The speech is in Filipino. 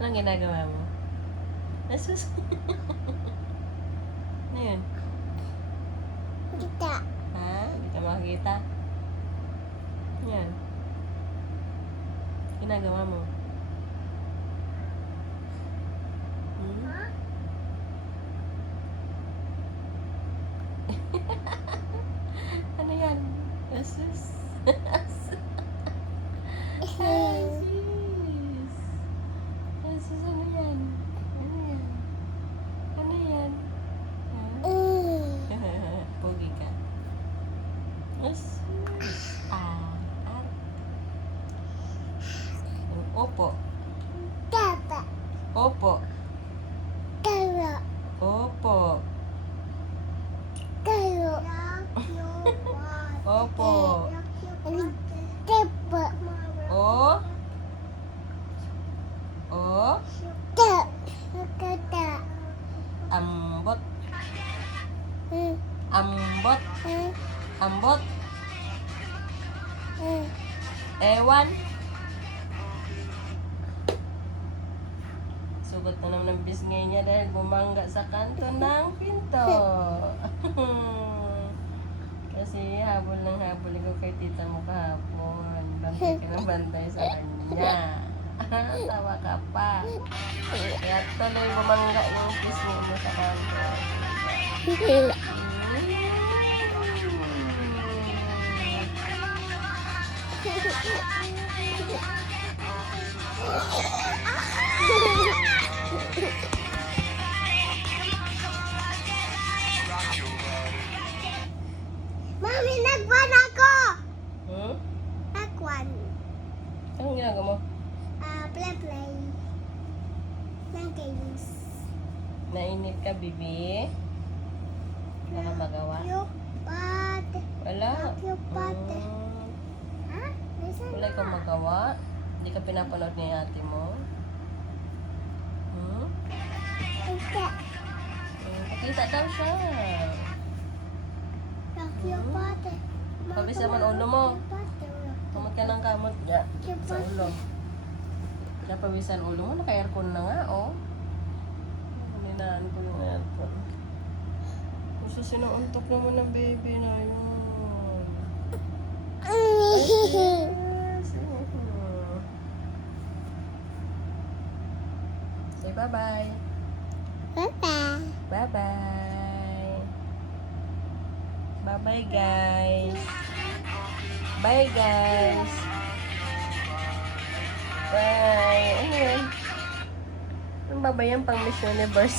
Anong ginagawa mo? Asus. Ano yun? Kita. Ha? Hindi ka makakita? Yan. Ginagawa mo? Hmm? Ano yan? Asus. Asus. Asus, ano yan? Ano yan? Ano yan? Ha? Pogi ka. Asus. Ar. Opo. Tapa. Opo. Taro. Opo. Taro. Opo. Tepa. O. O. Ta. Kata. Ambot. Ambot. Ambot. Ewan. Sugot na naman ang bisngay niya dahil bumangga sa kanto ng pinto. Kasi habol ng habol ko kay tita mo kahapon. Bantay ka ng bantay sa kanya. Tawa ka pa. Kaya tuloy bumangga yung bisngay mo sa kanto. Mami, nagwan ako! Hmm? Nagwan. Anong ginagawa mo? Play. Ng games. Nainit ka, bibi? Wala kang magawa? Yung pate. Wala. Yung pate. Hmm. Ha? Nasaan Wala na? kang magawa? Hindi ka pinapanood ni ate mo? Hmm? Ika. Pakita daw siya. Yung pate. Pabis naman ulo mo. Yung pate. Kamot ka ng kamot niya. Sa ulo. Napawisan ulo mo. Naka-aircon na nga, oh. Ninaan ko yung aircon. Kasi sinuuntok naman ng baby na yun. Say bye-bye. Papa. Bye-bye. Bye-bye, guys. Bye, guys. Bye. Ano yun? Ang bye-bye yan pang Miss Universe.